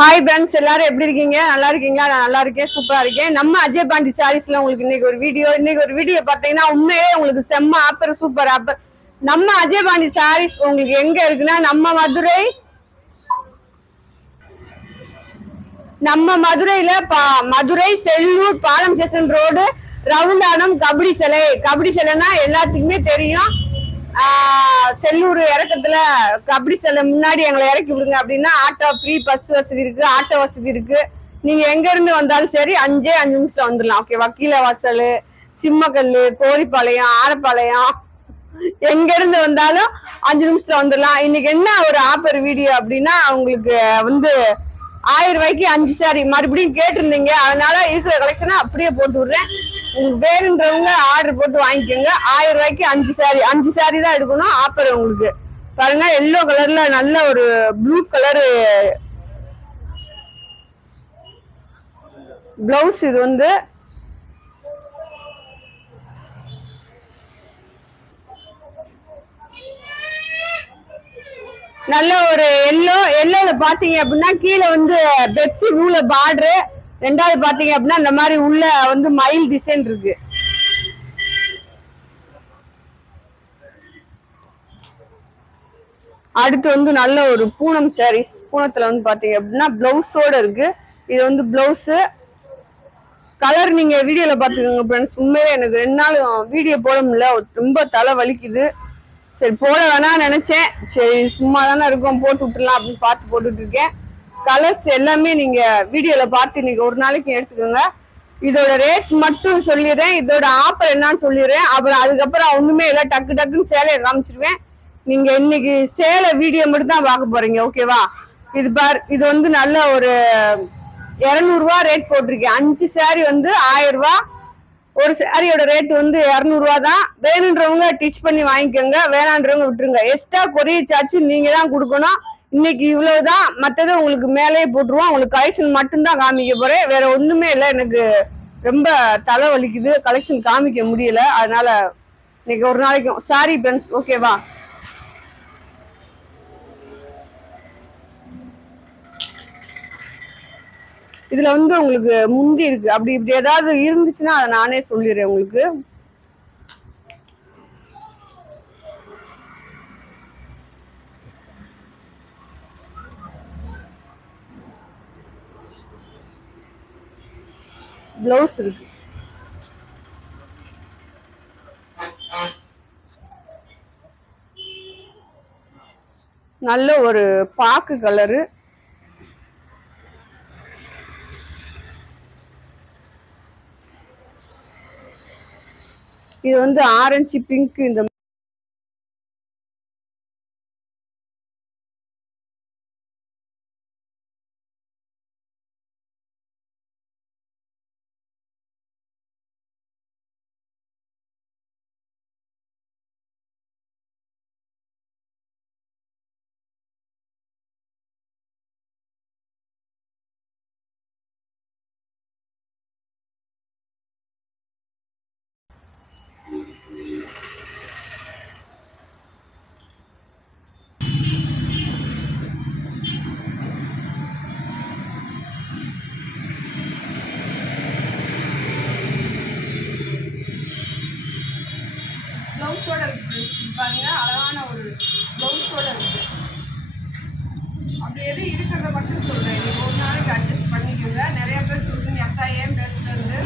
Hi friends, எல்லாரும் எப்படி இருக்கீங்க? நல்லா இருக்கீங்களா? நான் நல்லா இருக்கேன், சூப்பரா இருக்கேன். நம்ம அஜய் பாண்டி சாரீஸ்ல உங்களுக்கு இன்னைக்கு ஒரு வீடியோ பாத்தீங்கன்னா உண்மையிலே உங்களுக்கு செம்ம ஆப்பர், சூப்பர் ஆப்பர். நம்ம அஜய் பாண்டி சாரீஸ் உங்களுக்கு எங்க இருக்குன்னா நம்ம மதுரையில மதுரை செல்லூர் பாலம் ஸ்டேஷன் ரோடு ரவுண்டானம் கபடி சிலைன்னா எல்லாத்துக்குமே தெரியும். செல்லூர் இறக்கத்துல கபடி சிலை முன்னாடி எங்களை இறக்கி விடுங்க அப்படின்னா ஆட்டோ ஃப்ரீ, பஸ் வசதி இருக்கு, ஆட்டோ வசதி இருக்கு. நீங்க எங்க இருந்து வந்தாலும் சரி 5 நிமிஷத்துல வந்துடலாம். ஓகே, வக்கீல வாசல், சிம்மக்கல்லு, கோரிப்பாளையம், ஆரப்பாளையம், எங்க இருந்து வந்தாலும் 5 நிமிஷத்துல வந்துடலாம். இன்னைக்கு என்ன ஒரு ஆப்பர் வீடியோ அப்படின்னா உங்களுக்கு 1000 ரூபாய்க்கு 5 சாரி மறுபடியும் கேட்டிருந்தீங்க. அதனால இருக்கிற கலெக்ஷனை அப்படியே போட்டு விடுறேன். உங்களுக்கு வேணுன்றவங்க ஆர்டர் போட்டு வாங்கிக்கோங்க. 1000 ரூபாய்க்கு 5 சாரி தான் எடுக்கணும். ஆப்பர் உங்களுக்கு பாருங்க, எல்லோ கலர்ல நல்ல ஒரு ப்ளூ கலரு பிளவுஸ். இது நல்ல ஒரு எல்லோல பாத்தீங்க அப்படின்னா கீழே பெப்சி ப்ளூல பார்டரு. ரெண்டாவது பாத்தீங்க அப்படின்னா இந்த மாதிரி உள்ள மயில் டிசைன் இருக்கு. அடுத்து நல்ல ஒரு பூனம் சாரீஸ். பூனத்துல பாத்தீங்க அப்படின்னா பிளவுஸோட இருக்கு. இது பிளவுஸ் கலர் நீங்க வீடியோல பாத்துக்கோங்க ஃப்ரெண்ட்ஸ். உண்மையிலே எனக்கு 2 நாள் வீடியோ போட முடியல, ரொம்ப தலை வலிக்குது. சரி, போட வேணாம்னு நினைச்சேன். சரி, சும்மா தானே இருக்கும், போட்டு விட்டுலாம் அப்படின்னு பார்த்து போட்டுட்டு இருக்கேன். கலர்ஸ் எல்லாமே நீங்க வீடியோல பார்த்து இன்னைக்கு ஒரு நாளைக்கு எடுத்துக்கோங்க. இதோட ரேட் மட்டும் சொல்லிடுறேன், இதோட ஆஃபர் என்னன்னு சொல்லிடுறேன். அப்புறம் அதுக்கப்புறம் ஒண்ணுமே இல்லை, டக்குன்னு சேலையை காமிச்சிருவேன். நீங்க இன்னைக்கு சேலை வீடியோ மட்டும் தான் பார்க்க போறீங்க, ஓகேவா? இது நல்ல ஒரு 200 ரூபா ரேட் போட்டிருக்கேன். 5 சாரி 1000 ரூபா. ஒரு சாரியோட ரேட் 200 ரூபா தான். வேணுன்றவங்க டிச் பண்ணி வாங்கிக்கோங்க, வேணான்றவங்க விட்டுருங்க. எக்ஸ்ட்ரா கொரியர் சார்ஜ் நீங்க தான் கொடுக்கணும். இன்னைக்கு இவ்வளவுதான், மற்றது உங்களுக்கு மேலேயே போட்டுருவோம். உங்களுக்கு கலெக்ஷன் மட்டும்தான் காமிக்க போறேன், வேற ஒண்ணுமே இல்லை. எனக்கு ரொம்ப தலை வலிக்குது, கலெக்ஷன் காமிக்க முடியல. அதனால இன்னைக்கு ஒரு நாளைக்கும் சாரி ஃப்ரெண்ட்ஸ், ஓகேவா? இதுல உங்களுக்கு முந்தி இருக்கு. அப்படி இப்படி ஏதாவது இருந்துச்சுன்னா அதை நானே சொல்லிடுறேன் உங்களுக்கு. பிளவுஸ் இருக்கு. நல்ல ஒரு பாக்கு கலரு. இது ஆரஞ்சு பிங்க். இந்த பிளவுஸோட இருக்கு பாருங்க, அழகான ஒரு பிளவுஸோட இருக்கு. அப்படி எது இருக்கிறத மட்டும் சொல்றேன். இன்னைக்கு ஒரு நாளைக்கு அட்ஜஸ்ட் பண்ணிக்கோங்க. நிறைய பேர் சொல்றீங்க அக்கா ஏன் பேசுறது.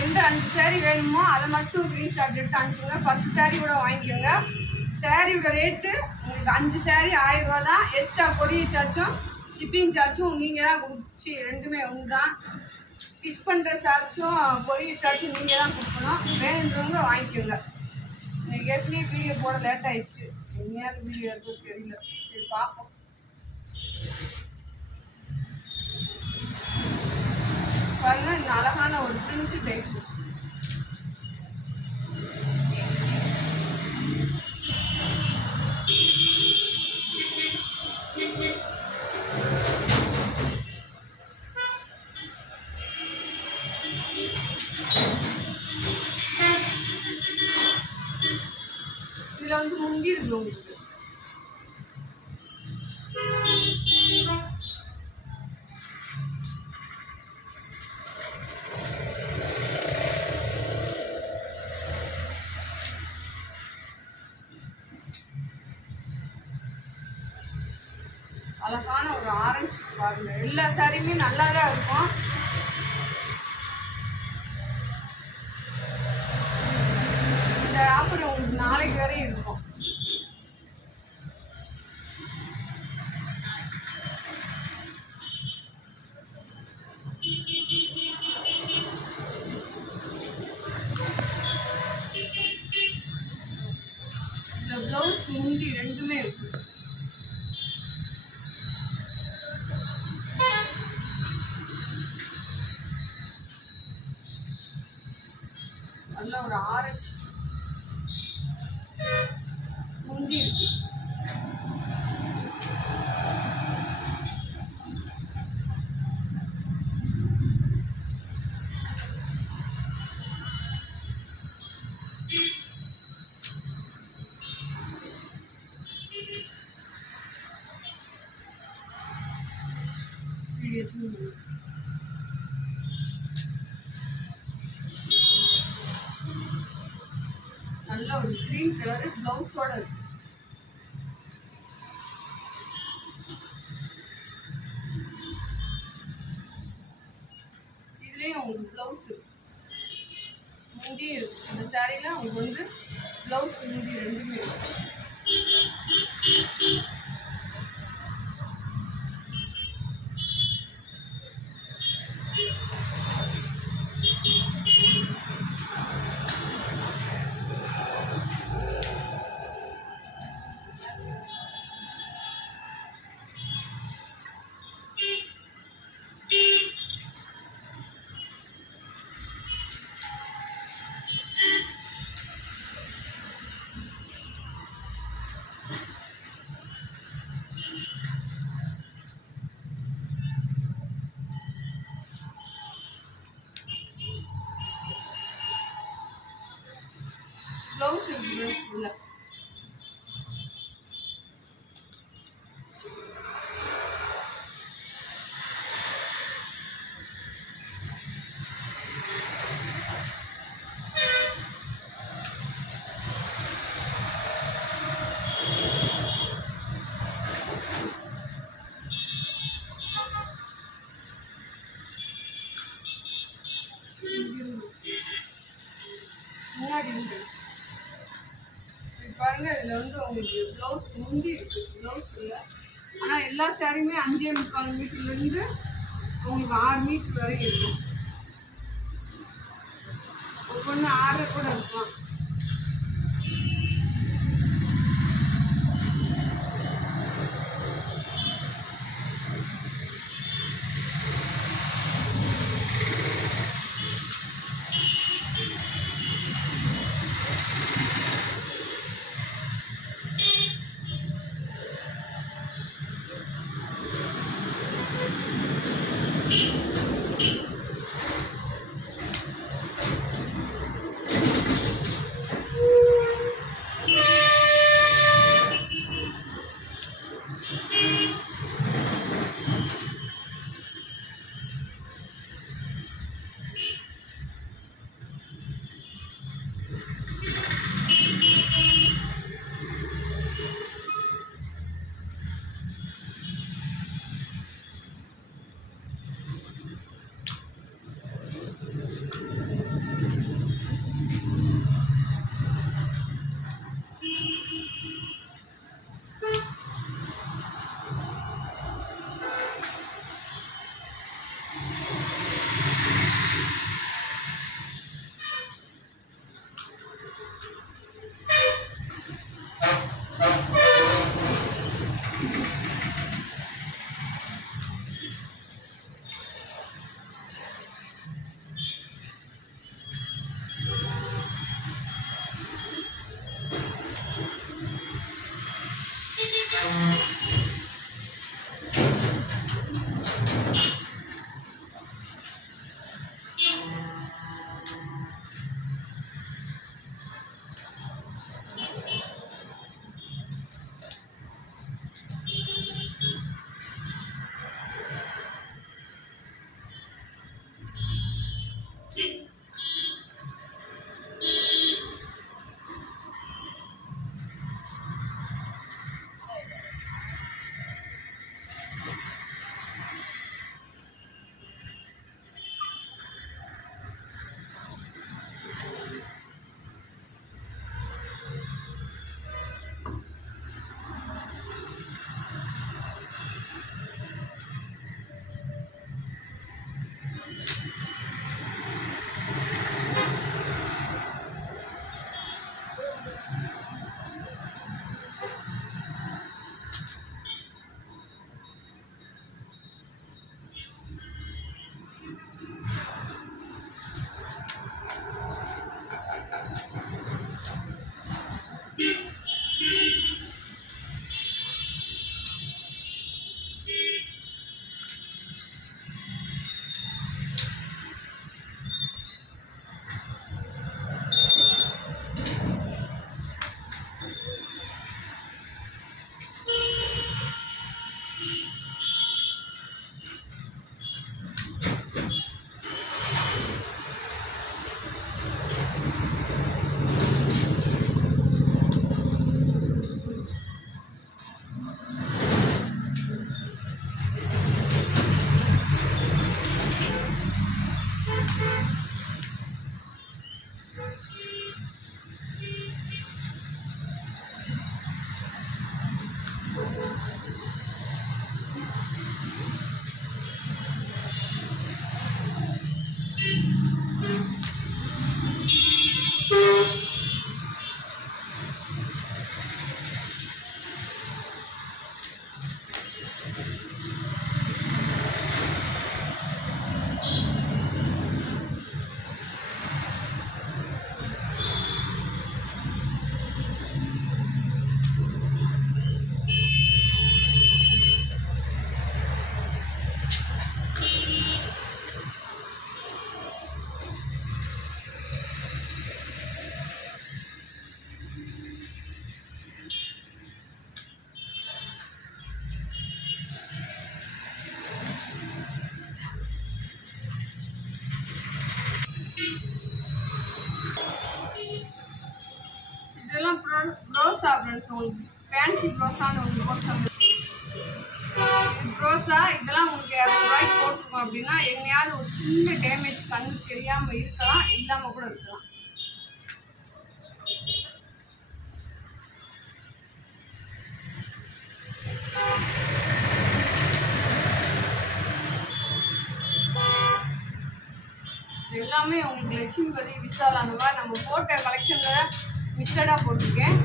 எந்த 5 சாரி வேணுமோ அதை மட்டும் ஸ்கிரீன்ஷாட் எடுத்து அனுப்புங்க. 10 சாரி கூட வாங்கிக்கோங்க. சாரியோட ரேட்டு உங்களுக்கு 5 சாரி 1000 ரூபா தான். எக்ஸ்ட்ரா கொரியர் சார்ஜும் ஷிப்பிங் சார்ஜும் நீங்கள் தான் கொடுச்சி, ரெண்டுமே ஒன்று தான். ஸ்டிச் பண்ணுற சார்ஜும் கொரியர் சார்ஜும் நீங்கள் தான் கொடுக்கணும். வேணுன்றவங்க வாங்கிக்கோங்க. இன்னைக்கு ஏற்கனவே வீடியோ போட லேட் ஆயிடுச்சு, எங்கேயாவது வீடியோ எடுத்து தெரியல. சரி பார்ப்போம். பாருங்க, இந்த அழகான ஒரு பிரிண்ட் டைப். இதுல வந்து முந்தி இருக்கு உங்களுக்கு. அழகான ஒரு ஆரஞ்சு பாருங்க. எல்லா சாரியுமே நல்லா தான் இருக்கும். இந்த ஆஃபர் உங்களுக்கு நாளைக்கு வரையும் இருக்கும். இந்த பிளவுஸ் முந்தி ரெண்டுமே இருக்கு. நல்ல ஒரு ஆரஞ்சு முந்தி இருக்கு. நல்ல ஒரு கிரீன் கலர் பிளவுஸோட இருக்கு. இதுலயும் உங்களுக்கு பிளவுஸ் இருக்கு, முந்தி இருக்கு. இந்த சாரில உங்களுக்கு வந்து பிளவுஸ் முந்தி ரெண்டுமே இருக்கு. பிளவுஸ் இருக்கு உள்ள. முன்னாடி இருந்து பாருங்க, இதுல வந்து உங்களுக்கு பிளவுஸ் முந்தி இருக்கு, பிளவுஸ் இல்லை. ஆனா எல்லா சாரியுமே 5.25 மீட்டர்ல இருந்து உங்களுக்கு 6 மீட்டர் வரை இருக்கும். ஒவ்வொன்று 6 கூட இருக்கும். ப்ரோஸா ஃப்ரெண்ட்ஸ், உங்களுக்கு ஃபேன்சி ப்ரோஸான்னு ஒன்று போட்டு ப்ரோஸா இதெல்லாம் உங்களுக்கு 200 ரூபாய்க்கு போட்டுருக்கோம் அப்படின்னா எங்கேயாவது ஒரு சின்ன டேமேஜ் கண்ணு தெரியாமல் இருக்கலாம், இல்லாமல் கூட இருக்கலாம். எல்லாமே உங்களுக்கு லட்சுமிபதி, விஷால் அந்த மாதிரி நம்ம போட்ட கலெக்ஷனில் மிக்சடாக போட்டிருக்கேன்.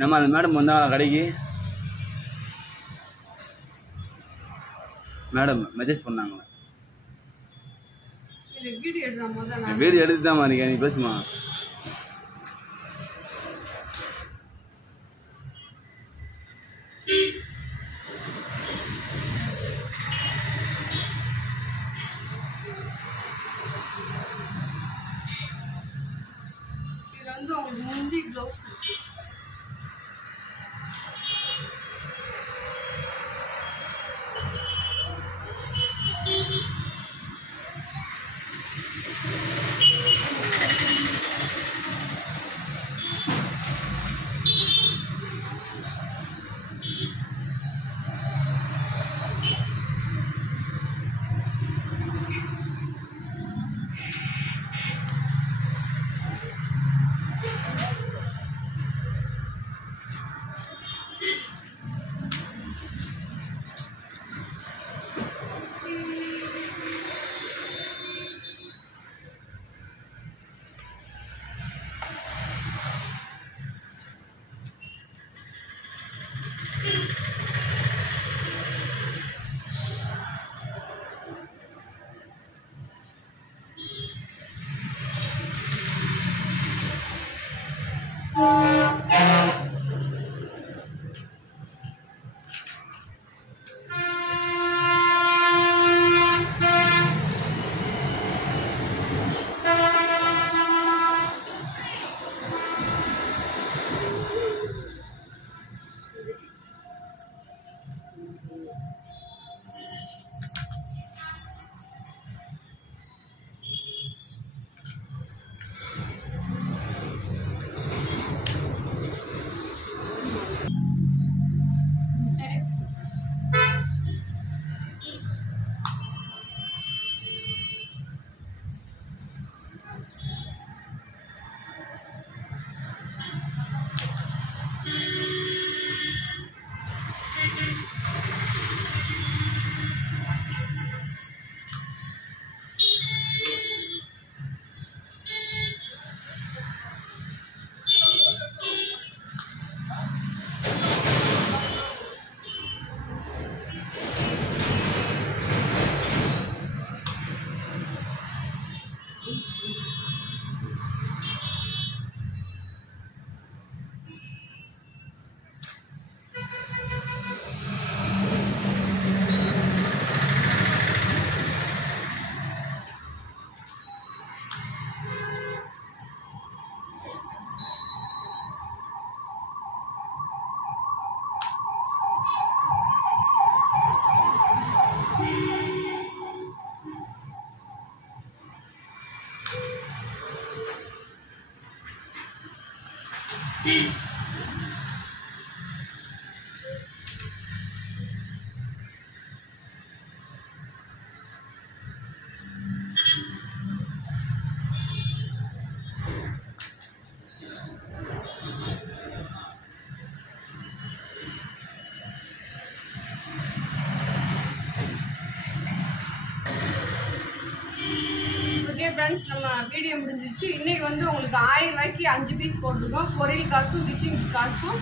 நம்ம அந்த மேடம் வந்தாங்களா கடைக்கு? மேடம் மெசேஜ் பண்ணாங்களா? வீடியோ எடுத்து தான் இருக்கேன், நீ பேசுமா. இது வந்து உங்களுக்கு முந்தி ப்ளவுஸ் ஃப்ரெண்ட்ஸ், நம்ம வீடியோ முடிஞ்சிச்சு. இன்னைக்கு வந்து உங்களுக்கு 1000 ரூபாய்க்கு 5 பீஸ் போட்டிருக்கோம். கொரியல் காசும் ஸ்டிச்சிங் காசும்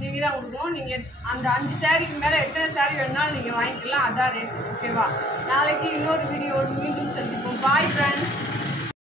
நீங்கள் தான் கொடுக்கணும். நீங்கள் அந்த 5 சாரீக்கு மேலே எத்தனை சாரீ வேணுனாலும் நீங்கள் வாங்கிக்கலாம். அதான் ரேட். ஓகேவா? நாளைக்கு இன்னொரு வீடியோடு மீண்டும் சந்திப்போம். Bye friends.